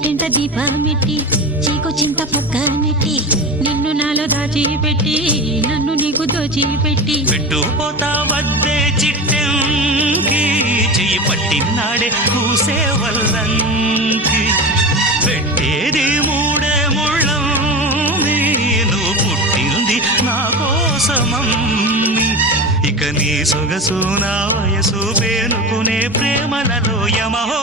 చీకటింట దీపమెట్టి చీకు చింత పక్క నెట్టి నిన్ను నాలో దాచిపెట్టి నన్ను నీకు దోచిపెట్టి పెట్టుపోతా వద్దే చిట్టంకి చెయ్యి పట్టినాడే కూసే వల్లంకి పెట్టేది మూడే ముళ్ళం నువ్వు పుట్టింది నా కోసమమ్మి ఇక నీ సొగసు నా వయసు పేనుకునే ప్రేమలలో యమహో